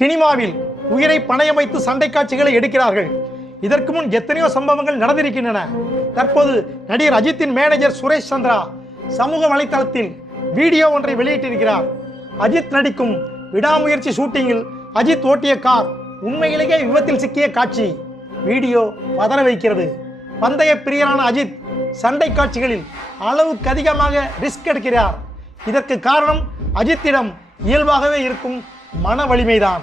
சினிமாவில் உயிரை பணையமைத்து வைத்து சண்டை காட்சிகளை எடுக்கிறார்கள். இதற்கு முன் எத்தனையோ சம்பவங்கள் நடந்திருக்கின்றன. தற்போது நடிகர் அஜித்தின் மேனேஜர் சுரேஷ் சந்திரா சமூக வலைத்தளத்தில் வீடியோ ஒன்றை வெளியிட்டிருக்கிறார். அஜித் நடிக்கும் விடாமுயற்சி ஷூட்டிங்கில் அஜித் ஓட்டிய கார் உண்மையிலேயே விபத்தில் சிக்கிய காட்சி. வீடியோ பதற வைக்கிறது. பந்தய பிரியரான அஜித் சண்டை காட்சிகளில் அளவுக்கு அதிகமாக ரிஸ்க் எடுக்கிறார். இதற்கு காரணம் அஜித்திடம் இயல்பாகவே இருக்கும் மன வலிமைதான்.